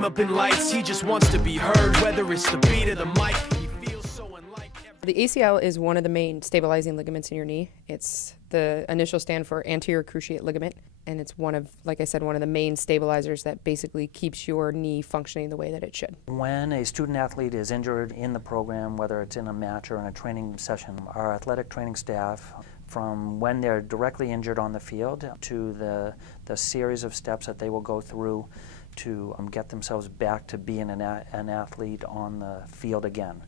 name up in lights. He just wants to be heard, whether it's the beat of the mic. He feels so unlike The ACL is one of the main stabilizing ligaments in your knee. It's the initial stand for anterior cruciate ligament, and it's one of, like I said, one of the main stabilizers that basically keeps your knee functioning the way that it should. When a student athlete is injured in the program, whether it's in a match or in a training session, our athletic training staff, from when they're directly injured on the field to the series of steps that they will go through to get themselves back to being an athlete on the field again.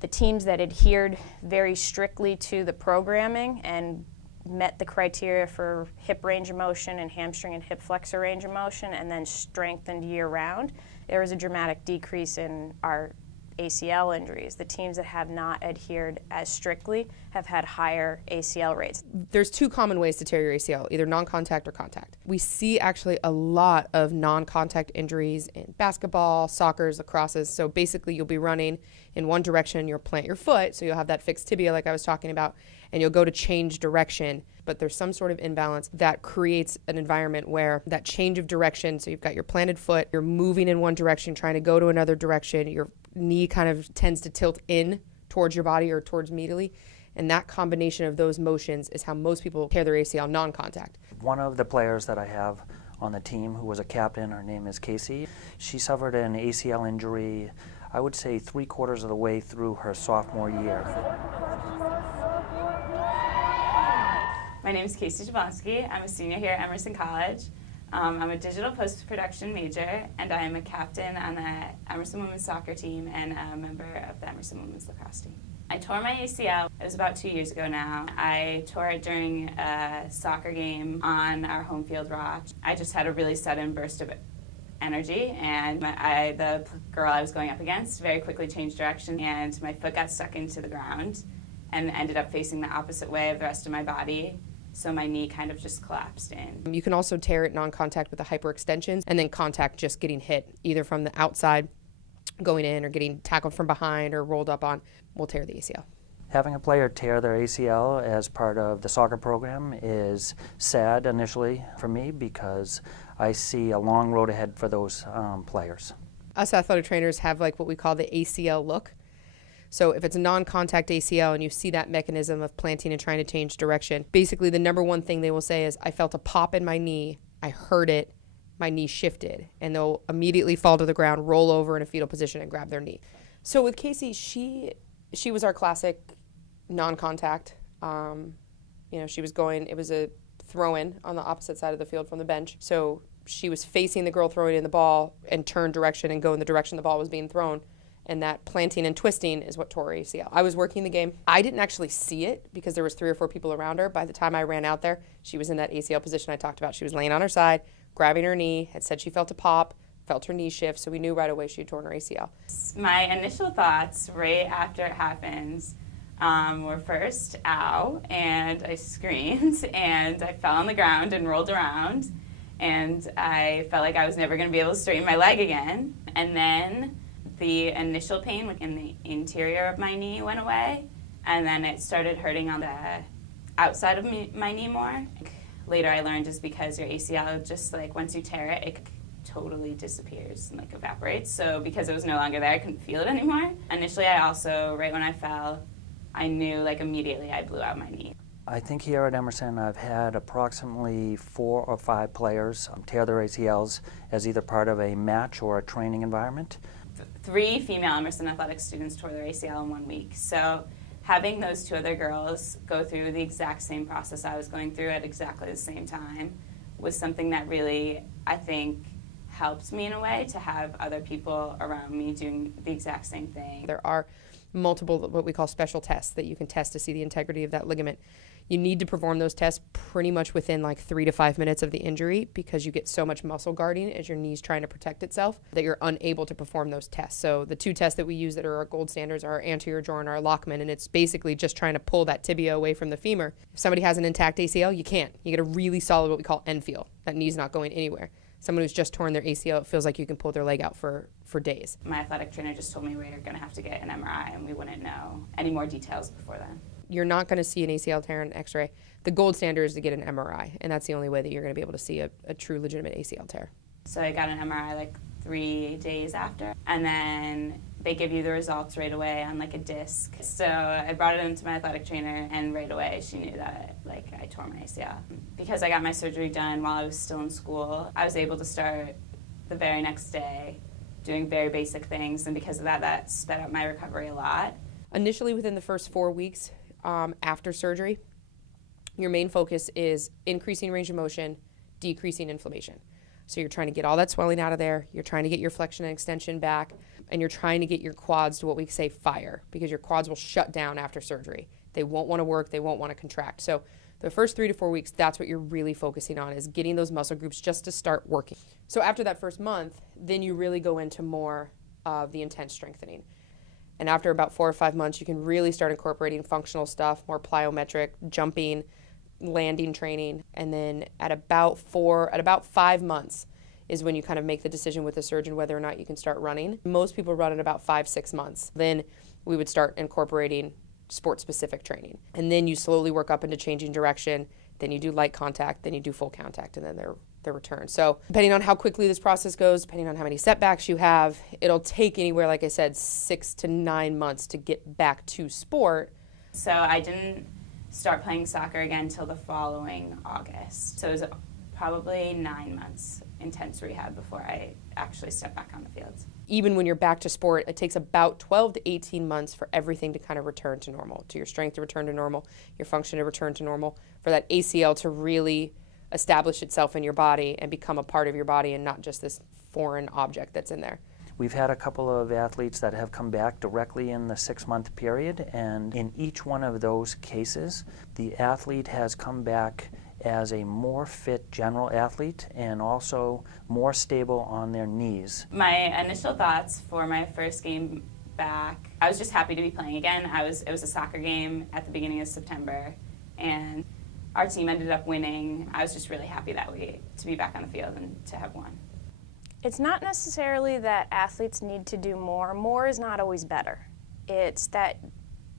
The teams that adhered very strictly to the programming and met the criteria for hip range of motion and hamstring and hip flexor range of motion and then strengthened year-round, there was a dramatic decrease in our ACL injuries. The teams that have not adhered as strictly have had higher ACL rates. There's two common ways to tear your ACL, either non-contact or contact. We see actually a lot of non-contact injuries in basketball, soccer, lacrosses. So basically you'll be running in one direction, you'll plant your foot, so you'll have that fixed tibia like I was talking about, and you'll go to change direction, but there's some sort of imbalance that creates an environment where that change of direction, so you've got your planted foot, you're moving in one direction, trying to go to another direction, your knee kind of tends to tilt in towards your body or towards medially, and that combination of those motions is how most people tear their ACL non-contact. One of the players that I have on the team who was a captain, her name is Casey, she suffered an ACL injury, I would say 3/4 of the way through her sophomore year. My name is Casey Jablonski. I'm a senior here at Emerson College. I'm a digital post-production major, and I am a captain on the Emerson women's soccer team and a member of the Emerson women's lacrosse team. I tore my ACL, it was about 2 years ago now. I tore it during a soccer game on our home field rock. I just had a really sudden burst of energy, and the girl I was going up against very quickly changed direction, and my foot got stuck into the ground and ended up facing the opposite way of the rest of my body. So my knee kind of just collapsed in. You can also tear it non-contact with the hyperextensions, and then contact just getting hit either from the outside going in or getting tackled from behind or rolled up on will tear the ACL. Having a player tear their ACL as part of the soccer program is sad initially for me because I see a long road ahead for those players. Us athletic trainers have like what we call the ACL look. So if it's a non-contact ACL and you see that mechanism of planting and trying to change direction, basically the number one thing they will say is, I felt a pop in my knee, I heard it, my knee shifted, and they'll immediately fall to the ground, roll over in a fetal position and grab their knee. So with Casey, she was our classic non-contact. She was going, it was a throw-in on the opposite side of the field from the bench. So she was facing the girl throwing in the ball and turned direction and go in the direction the ball was being thrown. And that planting and twisting is what tore her ACL. I was working the game. I didn't actually see it because there was 3 or 4 people around her. By the time I ran out there, she was in that ACL position I talked about. She was laying on her side, grabbing her knee, had said she felt a pop, felt her knee shift, so we knew right away she had torn her ACL. My initial thoughts right after it happened were first, ow, and I screamed, and I fell on the ground and rolled around, and I felt like I was never going to be able to straighten my leg again. And then the initial pain in the interior of my knee went away, and then it started hurting on the outside of my knee more. Later I learned just because your ACL, just like once you tear it, it totally disappears and like evaporates. So because it was no longer there, I couldn't feel it anymore. Initially I also, right when I fell, I knew like immediately I blew out my knee. I think here at Emerson I've had approximately 4 or 5 players tear their ACLs as either part of a match or a training environment. 3 female Emerson athletics students tore their ACL in 1 week. So having those 2 other girls go through the exact same process I was going through at exactly the same time was something that really, I think, helped me in a way to have other people around me doing the exact same thing. There are multiple what we call special tests that you can test to see the integrity of that ligament. You need to perform those tests pretty much within like 3 to 5 minutes of the injury because you get so much muscle guarding as your knee's trying to protect itself that you're unable to perform those tests. So the 2 tests that we use that are our gold standards are our anterior jaw and our Lockman, and it's basically just trying to pull that tibia away from the femur. If somebody has an intact ACL, you can't. You get a really solid what we call end feel. That knee's not going anywhere. Someone who's just torn their ACL, it feels like you can pull their leg out for days. My athletic trainer just told me we were going to have to get an MRI, and we wouldn't know any more details before then. You're not going to see an ACL tear in an X-ray. The gold standard is to get an MRI, and that's the only way that you're going to be able to see a true legitimate ACL tear. So I got an MRI like 3 days after. And then they give you the results right away on like a disc. So I brought it into my athletic trainer, and right away she knew that I tore my ACL. Because I got my surgery done while I was still in school, I was able to start the very next day doing very basic things, and because of that, that sped up my recovery a lot. Initially, within the first 4 weeks after surgery, your main focus is increasing range of motion, decreasing inflammation. So you're trying to get all that swelling out of there, you're trying to get your flexion and extension back, and you're trying to get your quads to what we say fire, because your quads will shut down after surgery. They won't want to work, they won't want to contract. So the first 3 to 4 weeks, that's what you're really focusing on, is getting those muscle groups just to start working. So after that first month, then you really go into more of the intense strengthening. And after about 4 or 5 months, you can really start incorporating functional stuff, more plyometric, jumping, landing training. And then at about 5 months is when you kind of make the decision with the surgeon whether or not you can start running. Most people run in about 5-6 months. Then we would start incorporating sport-specific training. And then you slowly work up into changing direction. Then you do light contact, then you do full contact, and then their return. So depending on how quickly this process goes, depending on how many setbacks you have, it'll take anywhere, like I said, 6 to 9 months to get back to sport. So I didn't start playing soccer again until the following August. So it was probably 9 months intense rehab before I actually stepped back on the field. Even when you're back to sport, it takes about 12 to 18 months for everything to kind of return to normal, to your strength to return to normal, your function to return to normal, for that ACL to really establish itself in your body and become a part of your body and not just this foreign object that's in there. We've had a couple of athletes that have come back directly in the 6-month period, and in each one of those cases, the athlete has come back as a more fit general athlete and also more stable on their knees. My initial thoughts for my first game back, I was just happy to be playing again. It was a soccer game at the beginning of September, and our team ended up winning. I was just really happy to be back on the field and to have won. It's not necessarily that athletes need to do more. More is not always better. It's that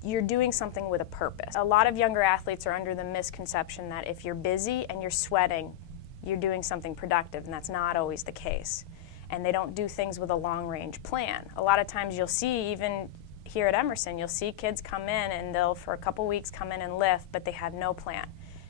you're doing something with a purpose. A lot of younger athletes are under the misconception that if you're busy and you're sweating, you're doing something productive, and that's not always the case. And they don't do things with a long-range plan. A lot of times you'll see, even here at Emerson, you'll see kids come in and they'll, for a couple weeks, come in and lift, but they have no plan.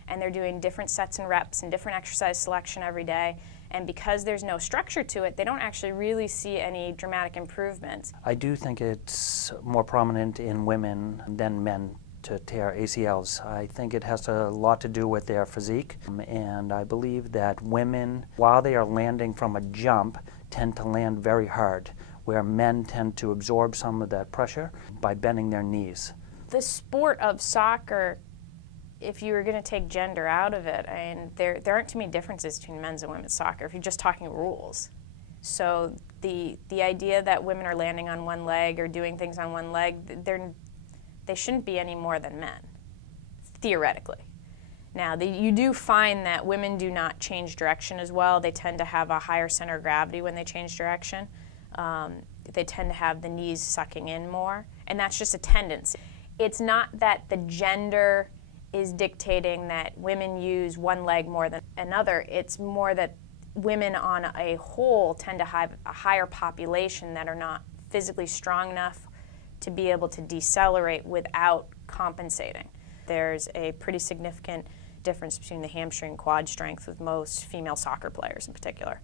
And they're doing different sets and reps and different exercise selection every day. And because there's no structure to it, they don't actually really see any dramatic improvements. I do think it's more prominent in women than men to tear ACLs. I think it has a lot to do with their physique, and I believe that women, while they are landing from a jump, tend to land very hard, where men tend to absorb some of that pressure by bending their knees. The sport of soccer, if you were going to take gender out of it, and there aren't too many differences between men's and women's soccer if you're just talking rules. So the idea that women are landing on one leg or doing things on one leg, they shouldn't be any more than men, theoretically. Now, you do find that women do not change direction as well. They tend to have a higher center of gravity when they change direction. They tend to have the knees sucking in more, and that's just a tendency. It's not that the gender is dictating that women use one leg more than another. It's more that women on a whole tend to have a higher population that are not physically strong enough to be able to decelerate without compensating. There's a pretty significant difference between the hamstring and quad strength with most female soccer players in particular.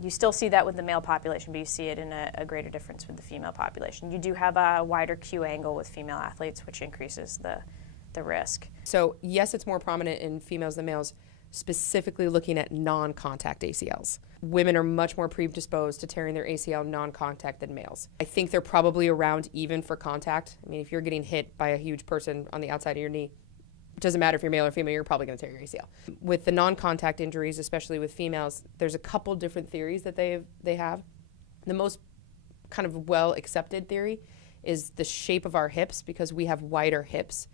You still see that with the male population, but you see it in a greater difference with the female population. You do have a wider Q angle with female athletes, which increases the risk. So yes, it's more prominent in females than males, specifically looking at non-contact ACLs. Women are much more predisposed to tearing their ACL non-contact than males. I think they're probably around even for contact. I mean, if you're getting hit by a huge person on the outside of your knee, it doesn't matter if you're male or female, you're probably going to tear your ACL. With the non-contact injuries, especially with females, there's a couple different theories that they have. The most kind of well-accepted theory is the shape of our hips, because we have wider hips.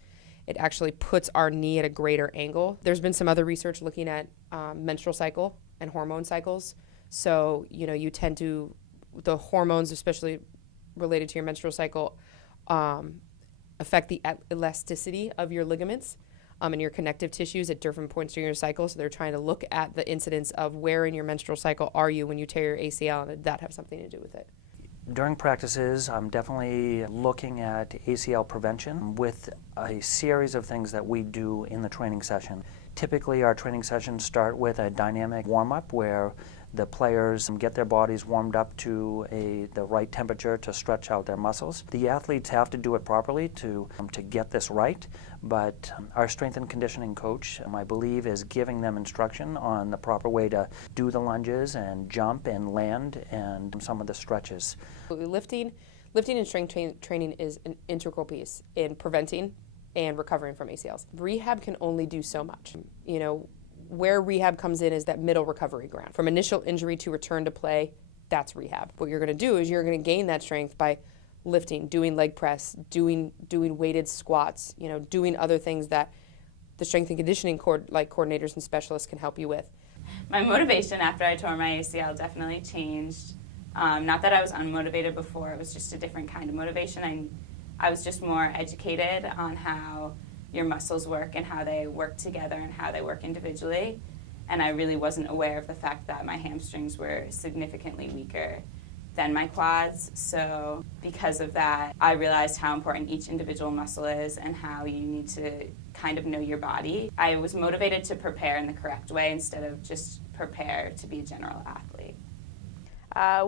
It actually puts our knee at a greater angle. There's been some other research looking at menstrual cycle and hormone cycles. So, you tend to, the hormones, especially related to your menstrual cycle, affect the elasticity of your ligaments. in your connective tissues at different points during your cycle. So they're trying to look at the incidence of where in your menstrual cycle are you when you tear your ACL, and did that have something to do with it? During practices, I'm definitely looking at ACL prevention with a series of things that we do in the training session. Typically, our training sessions start with a dynamic warm-up where the players get their bodies warmed up to the right temperature to stretch out their muscles. The athletes have to do it properly to get this right, but our strength and conditioning coach, I believe, is giving them instruction on the proper way to do the lunges and jump and land and some of the stretches. Lifting and strength training is an integral piece in preventing and recovering from ACLs. Rehab can only do so much. You know, where rehab comes in is that middle recovery ground. From initial injury to return to play, that's rehab. What you're going to do is you're going to gain that strength by lifting, doing leg press, doing weighted squats, you know, doing other things that the strength and conditioning coordinators and specialists can help you with. My motivation after I tore my ACL definitely changed. Not that I was unmotivated before, it was just a different kind of motivation. I was just more educated on how your muscles work and how they work together and how they work individually. And I really wasn't aware of the fact that my hamstrings were significantly weaker than my quads. So because of that, I realized how important each individual muscle is and how you need to kind of know your body. I was motivated to prepare in the correct way instead of just prepare to be a general athlete.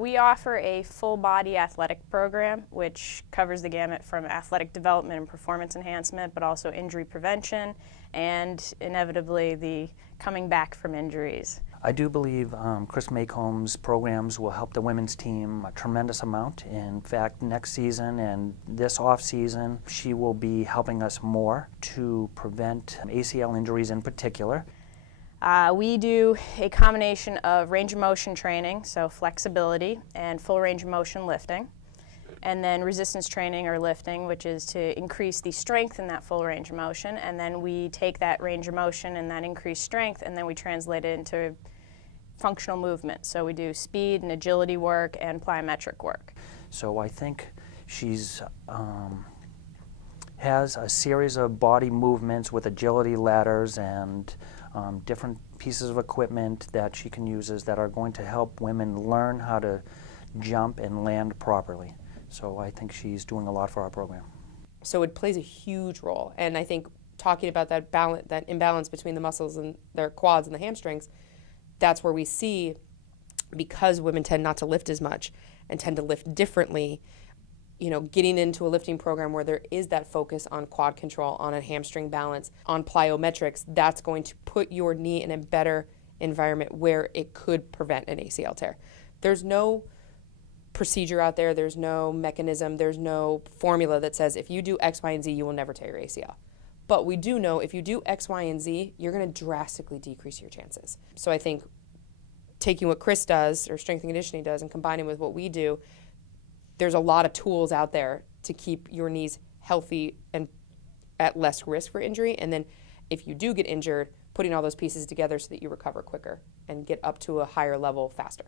We offer a full-body athletic program, which covers the gamut from athletic development and performance enhancement, but also injury prevention and inevitably the coming back from injuries. I do believe Chris Mccomb's programs will help the women's team a tremendous amount. In fact, next season and this off season, she will be helping us more to prevent ACL injuries in particular. We do a combination of range of motion training, so flexibility, and full range of motion lifting, and then resistance training or lifting, which is to increase the strength in that full range of motion, and then we take that range of motion and that increased strength and then we translate it into functional movement. So we do speed and agility work and plyometric work. So I think she's has a series of body movements with agility ladders and different pieces of equipment that she can use that are going to help women learn how to jump and land properly. So I think she's doing a lot for our program. So it plays a huge role. And I think talking about that imbalance between the muscles and their quads and the hamstrings, that's where we see, because women tend not to lift as much and tend to lift differently, you know, getting into a lifting program where there is that focus on quad control, on a hamstring balance, on plyometrics, that's going to put your knee in a better environment where it could prevent an ACL tear. There's no procedure out there, there's no mechanism, there's no formula that says if you do X, Y, and Z, you will never tear your ACL. But we do know if you do X, Y, and Z, you're going to drastically decrease your chances. So I think taking what Chris does, or strength and conditioning does, and combining with what we do, there's a lot of tools out there to keep your knees healthy and at less risk for injury. And then if you do get injured, putting all those pieces together so that you recover quicker and get up to a higher level faster.